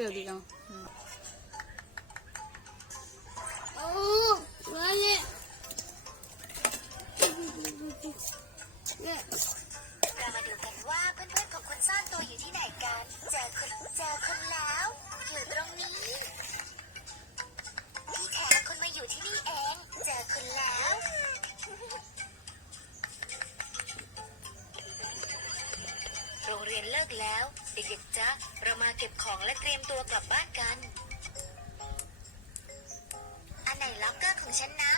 เติบอีกเอาโอ้มาเนี่ยเรามาดูกันว่าเพื่อนๆของคุณซ่อนตัวอยู่ที่ไหนกันเจอคนเจอคนแล้วอยู่ตรงนี้ที่แท้คุณมาอยู่ที่นี่เอง เจอคุณแล้ว โรงเรียนเลิกแล้ว เด็กๆจ๊ะเรามาเก็บของและเตรียมตัวกลับบ้านกัน อันไหนล็อกเกอร์ของฉันนะ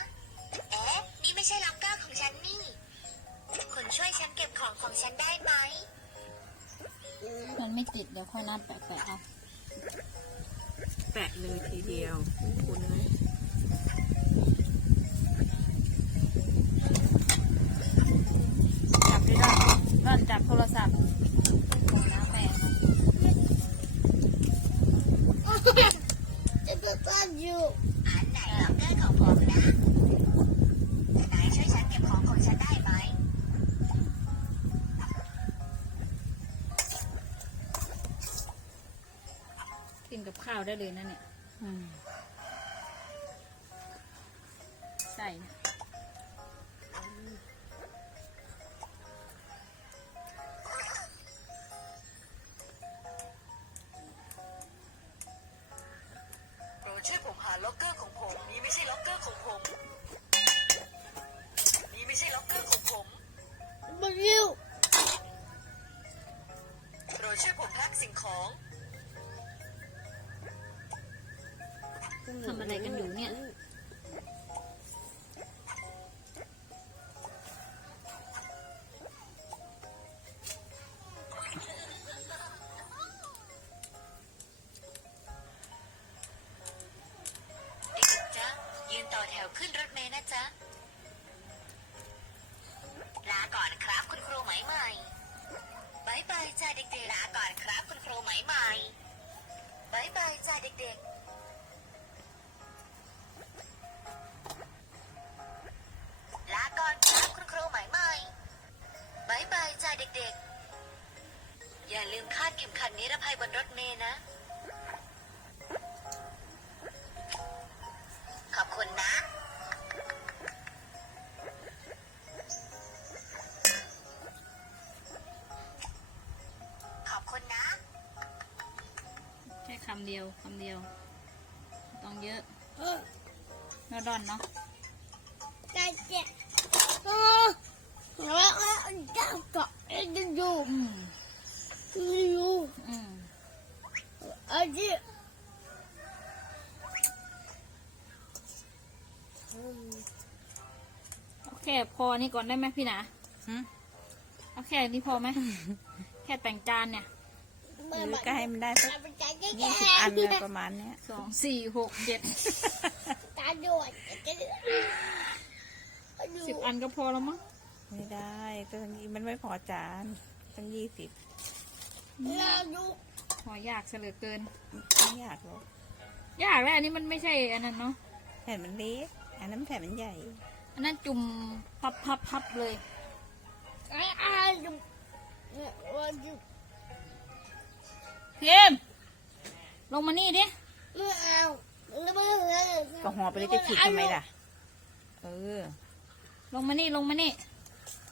เอ๊ะ นี่ไม่ใช่ล็อกเกอร์ของฉันนี่ คุณช่วยฉันเก็บของของฉันได้ไหม มันไม่ติดเดี๋ยวค่อยนัดแปะๆเอาแปะเลยทีเดียว คุณเลยจับด้วยร่อนร่อนจับโทรศัพท์ ของน้าแม่ค่ะจะจะจะอยู่อันไหนล็อกเกอร์ของผมนะไหนช่วยฉันเก็บของของฉันได้ไหมกินกับข้าวได้เลยนะเนี่ย ทำอะไรกันอยู่เนี่ย เด็กๆจ๊ะยืนต่อแถวขึ้นรถเมล์นะจ๊ะ ลาก่อนครับคุณครูไหมใหม่บายบายจ้าเด็กๆ ลาก่อนครับคุณครูไหมใหม่บายบายจ้าเด็กๆ ข็มขัดนิรภัยบนรถเมล์นะ ขอบคุณนะ ขอบคุณนะ แค่คำเดียวคำเดียวไม่ต้องเยอะเออแล้วร่อนเนาะไก่เจ็บเออแอันนี้โอเคพอนี่ก่อนได้ไหมพี่หนาหืมเอาแค่นี้พอไหม แค่แต่งจานเนี่ย หรือก็ให้มันได้สักมันใจแก่ยี่สิบอันเลยประมาณเนี้ย สองสี่หกเจ็ดตาด่วนจะสิบอันก็พอแล้วมั้งไม่ได้ต้องมันไม่พอจานตั้งยี่สิบเราดู หอยากเสยเหลือเกิน ไม่อยากหรอกยากแล้วอันนี้มันไม่ใช่อันนั้นเนาะแผ่นมันเล็กอันนั้นแผ่นมันใหญ่ อันนั้นจุ่มพับพับพับเลยไอ้อาดูว่าดูพี่เอ็มลงมานี่ดิไม่เอาแล้วไม่เอาก็ห่อไปเลยจะขีดทำไมล่ะ เออ ลงมานี่ลงมานี่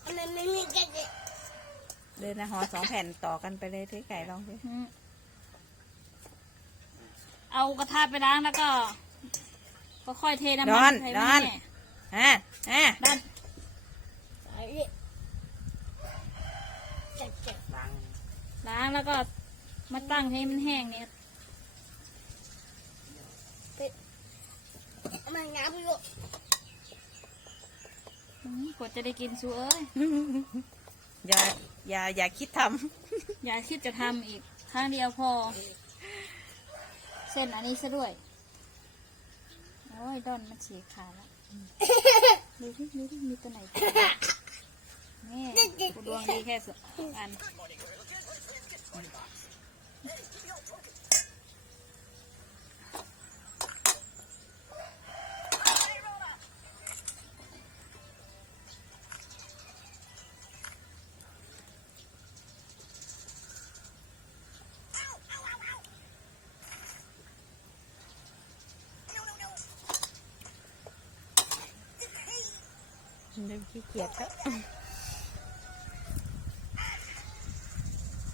มันไม่มีกระเด็นเดินนะห่อสองแผ่นต่อกันไปเลยที่ไก่ลองสิอืม เอากระทะไปล้างแล้วก็ก็ค่อยเทน้ำดมัอนใส่ดไว้อนแน่ฮะฮะด้านไอ้นี่จะเจ็บล้างแล้วก็มาตั้งให้มันแห้งเนี่ยมันน้ำอยู่อืมกว่าจะได้กินซูเอ้ย อย่าอย่าอย่าคิดทอย่าคิดจะทำอีกครั้งเดียวพอ เส้นอันนี้ซะด้วย โอ้ยดอนมันฉีกขาดแล้วดูที่ดูที่มีตัวไหนบ้างนี่กูดวงดีแค่สองอัน เริ่มขี้เกียจแล้ว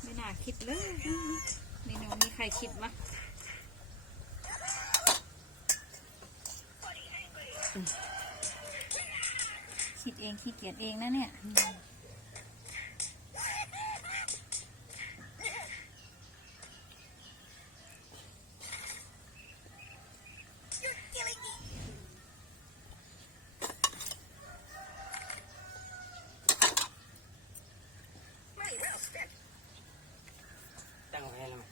ไม่น่าคิดเลยเมนูนี้ใครคิดวะคิดเองขี้เกียจเองนะเนี่ย ตั้งไว้แล้วมั้ย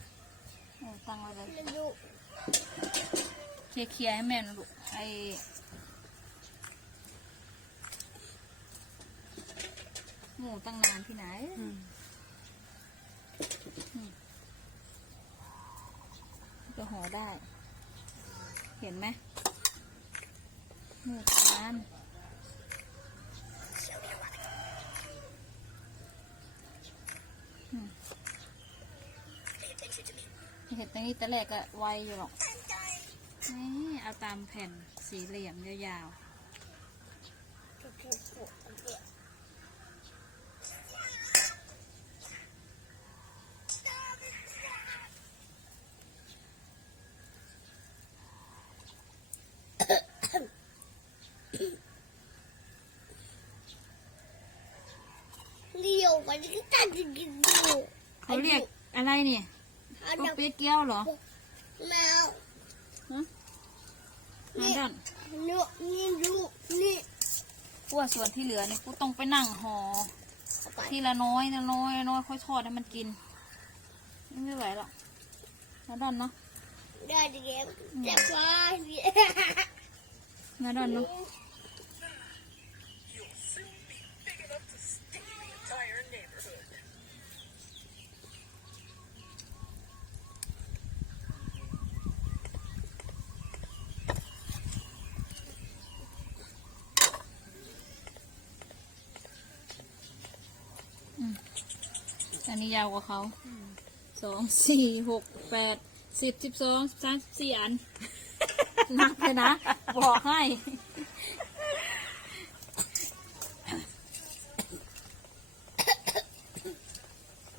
เออ ตั้งไว้เลยดูเคลียร์เคลียร์ให้แม่หนอยลูกไอหมูตั้งนานที่ไหนจะห่อได้ เห็นไหมหมูทานอืม เห็ดตรงนี้แต่แรกก็ไวอยู่หรอก นี่เอาตามแผ่นสี่เหลี่ยมยาวเลี้ยวไปที่ตันจะกินดูๆเขาเรียกอะไรเนี่ยอั นลูดักบเป็ดเกี้ยวเหรอแมวฮะฮะดอนนี่นี่ดูนี่พวกส่วนที่เหลือเนี่ยกูต้องไปนั่งห่อเอาไปทีละน้อยละน้อยละน้อยค่อยทอดให้มันกิน ไม่ไหวหรอกฮะดอนเนาะได้ดีเกมแต่ฟ้าเนี่ยฮะดอนเนาะ อันนี้ยาวกว่าเขาสองสี่หกแปดสิบสิบสองสามสิบสี่อันหนักเลยนะบอกให้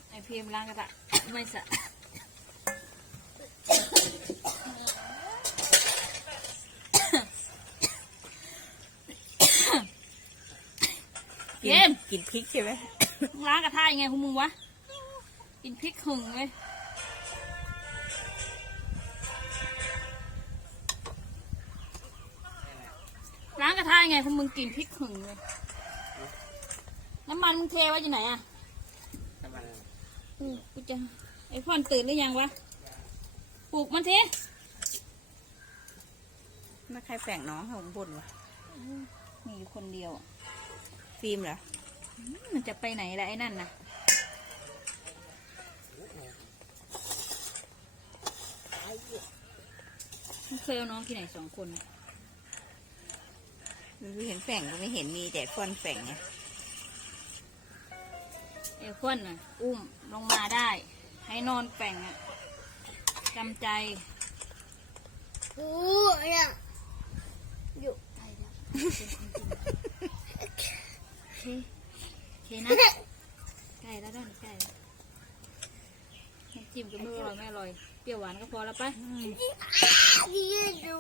ไอพีเอ็มล้างกระทะไม่สะเกมกินพริกใช่ไหมมึงล้างกระทะยังไงของมึงวะ กินพริกหึงเลยล้างกระทะยังไงของมึงกินพริกหึงเลย น้ำมันมึงเทไว้ที่ไหนอะน้ำมันอือกูจะไอ้พ่อนตื่นหรือยังวะ ปลุกมันทีไม่ใครแฝงน้องของบุญวะมีอยู่คนเดียวอะฟิล์มเหรออืมมันจะไปไหนล่ะไอ้นั่นน่ะ มันเคยเอาน้องที่ไหนสองคนน่ะไม่เห็นแฝงก็ไม่เห็นมีแต่ฟอนแฝงไงไอ้ควนน่ะ อุ้มลงมาได้ ให้นอนแป่งอะจำใจโอ้เนี่ยอยู่ไปแล้วโอเคโอเคนะใกล้แล้วด้านใกล้แล้วน้ำจิ้มก็ไม่อร่อยไม่อร่อยเปรี้ยวหวานก็พอแล้วปะนี่ดู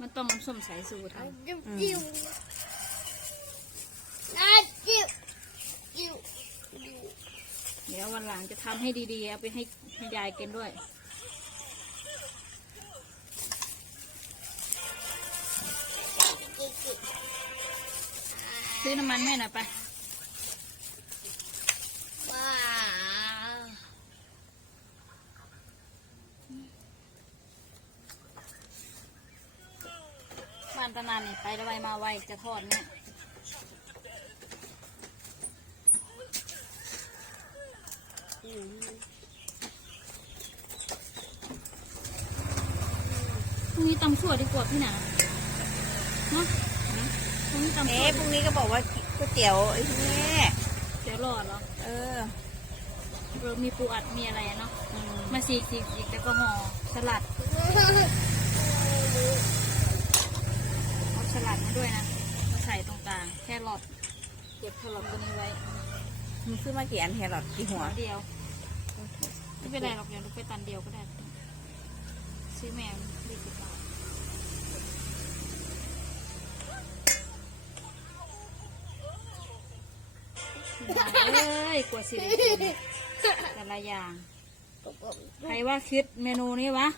มันต้องน้ำส้มสายสูทจิ้มจิ้มน่าจิ้มจิ้มำเดี๋ยววันหลังจะทำให้ดีๆ เอาไปให้ให้ยายกินด้วย ซื้อน้ำมันแม่หน่อยไป ว้าว บ้าน ตนานนี่ไปไวมาไวจะทอดเนี่ยพรุ่งนี้ตำสั่วดีกว่าพี่หนาเนาะพรุ่งนี้ตำเอ๊ะวพรุ่งนี้ก็บอกว่าก๋วยเตี๋ยวไอ้นี่เดี๋ยวรอดเหรอเออเออมีปูอัดมีอะไรอะเนาะมาสีกสีกสีกแล้วก็ห่อสลัด สลัดมาด้วยนะมาใส่ตรงกลางแครอทเก็บแครอทตัวนี้ไว้มึงซื้อมากี่อันแครอทกี่หัหัววเดียวไม่เป็นไรหรอกเดี๋ยวหนูไปตันเดียวก็ได้ซื้อแมวยี่สิบบาทเอ้ยกว่าสิได้กินแต่ละอย่างใครว่าคิดเมนูนี้วะ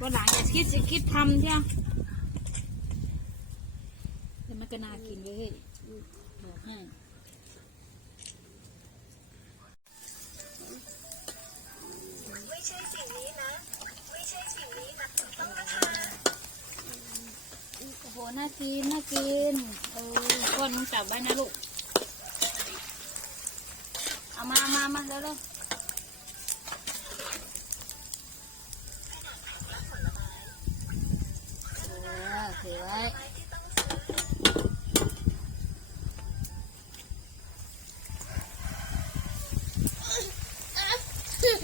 วันหลังอย่าคิดสิคิดทำเชียวแต่ มันก็น่ากินเว้ยบอกให้ไม่ใช่สิ่งนี้นะ ไม่ใช่สิ่งนี้นะต้องมาทานโอ้โห น่ากิน น่ากิน เออก้อนมึงจับไว้นะลูก เอามามามาเร็วเร็วเออถือไว้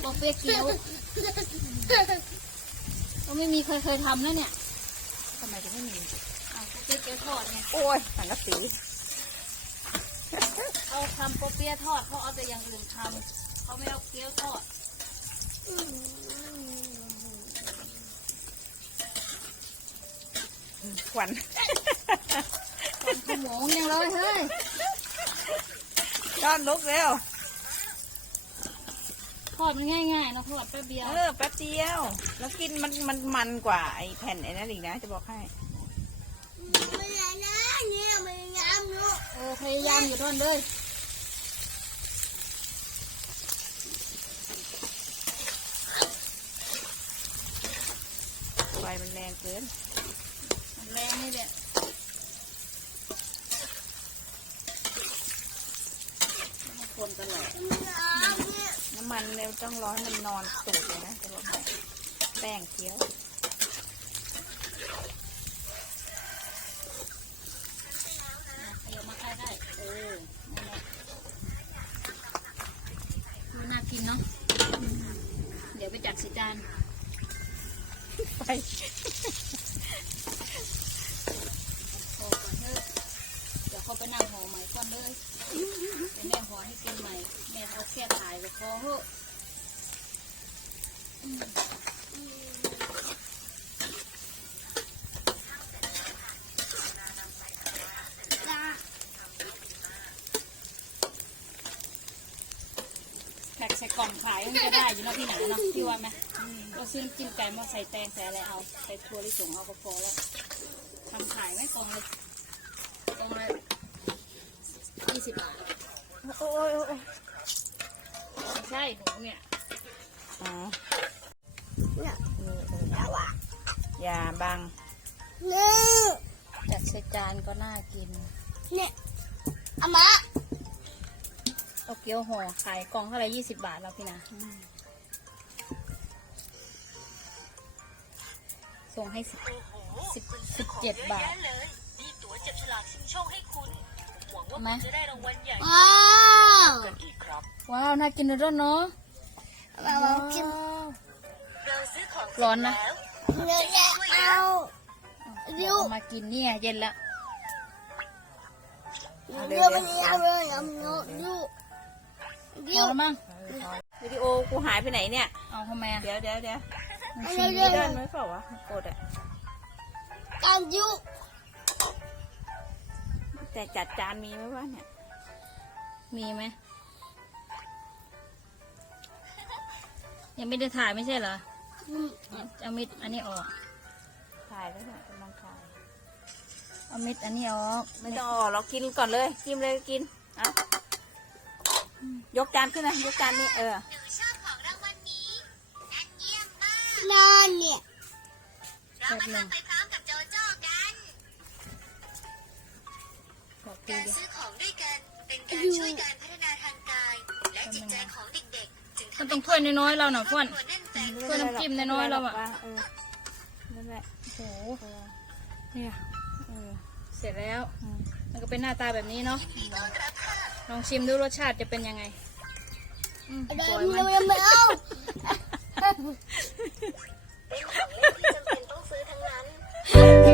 บอก เปียกเกี๊ยวก็ไม่มีเคยเคยทำนะเนี่ยทำไมถึงไม่มีอ้าวเปี๊ยะเกี๊ยวทอดไงโอ้ยสังกะสีเอาทำโปเปี๊ยะทอดเขาเอาแต่อย่างอื่นทำเขาไม่เอาเกี๊ยวทอดควันทำขโมงยังเลยเฮ้ยยอดลุกเร็วท อดมันง่ายๆเนอะทอดแป๊บเดียว เออแป๊บเดียว แล้วกินมันมันมันกว่าไอ้แผ่นไอ้นั่นอีกนะ จะบอกให้ไม่ได้นะเนี่ยไม่งามเนาะเออพยายามอยู่ทอนเลยไฟมันแรงเกิน มันแรงนี่แหละ ต้องคนตลอด งามเนี่ย น้ำ มันเร็วต้องร้อนมันนอนตูดเลยนะจะบอกให้แป้งเคี้ยวขยับมาใกล้ได้เออแมันน่ากินเนาะเดี๋ยวไปจัดสิจานไฟพอก่อนเดี๋ยวเขาไปนั่งห่อใหม่ก่อนเลย แม่ห่อให้กินใหม่ แม่เอาแค่ถ่ายไปพอเถอะจ้าแพ็คใส่กล่องขายมันจะได้อยู่เนอะพี่หนาเนาะพี่ว่าไหมเราซื้อน้ำจิ้มไก่มาใส่แตงใส่อะไรเอา ใส่ถั่วลิสงเอาก็พอแล้วทำขายไหมกล่องเลยกล่องละยี่ สิบบาท โอ้ยโอ้ยโอ้ยไม่ใช่หนูเนี่ยอ๋อเนี่ยเออเออแล้วอะอย่าบังเนี่ยจัดใส่จานก็น่ากิน เนี่ยอามาเอาเกี๊ยวห่อขายกล่องเท่าไหร่ยี่สิบบาทแล้วพี่นะ ส่งให้สิบโอ้โหสิบคุณสิซื้อบของเจ็ดเยอะบาทแยะเลยนี่ตั๋วจับฉลากชิงโชคให้คุณ หวังว่าไหมคุณจะได้รางวัลใหญ่ว้าวกันอีกครับ ว้าว น่ากินด้วยเนาะเราเอากินเราซื้อของเสร้อนนะแล้วเนื้อเนี่ยเอาเดี๋ยวเอามากินเนี่ยเย็นแล้วเนื้อมันยาวเลยเอาเนื้อดูพดูอแล้วมั้งวิดีโอกูหายไปไหนเนี่ย เอาทำไมอะ เดี๋ยวเดี๋ยวเดี๋ยวมันอันชินี้มเรื่เดิอนงไหมเปล่าวะกดอะการดู แต่จัดจานมีไหมวะเนี่ย มีไหมยังไม่ได้ถ่ายไม่ใช่เหรออืมเอามิดอันนี้ออก ถ่ายแล้วเนี่ยกำลังถ่ายเอามิดอันนี้ออกไม่ต้องออกเรากินก่อนเลยกินเลยกินเอายกจานขึ้นนะยกจานนี้เออหนูชอบของรางวัลนี้นั่นเยี่ยมมากนั่นเนี่ยเรามาทำไปพร้อมกับโจ กตีการดิซื้อของด้วยกันเป็นการช่วยการพัฒนาทางกาย และจิตใจของเด็กๆจึงมันทำต้ให้องถ้วยน้อยๆเราหน่ะคพ่รวอนบครัวแน่นแฟนถ้วยน้ำจิ้มน้อยๆเราอะ เออนั่นแหละโอ้โหเออเนี่ยเออเสร็จแล้ว อืมมันก็เป็นหน้าตาแบบนี้เนาะลองชิมดูรสชาติจะเป็นยังไงอืมเดิสนวยไหมเร็วๆไม่เอาเป็นของเล่นที่จำเป็นต้องซื้อทั้งนั้น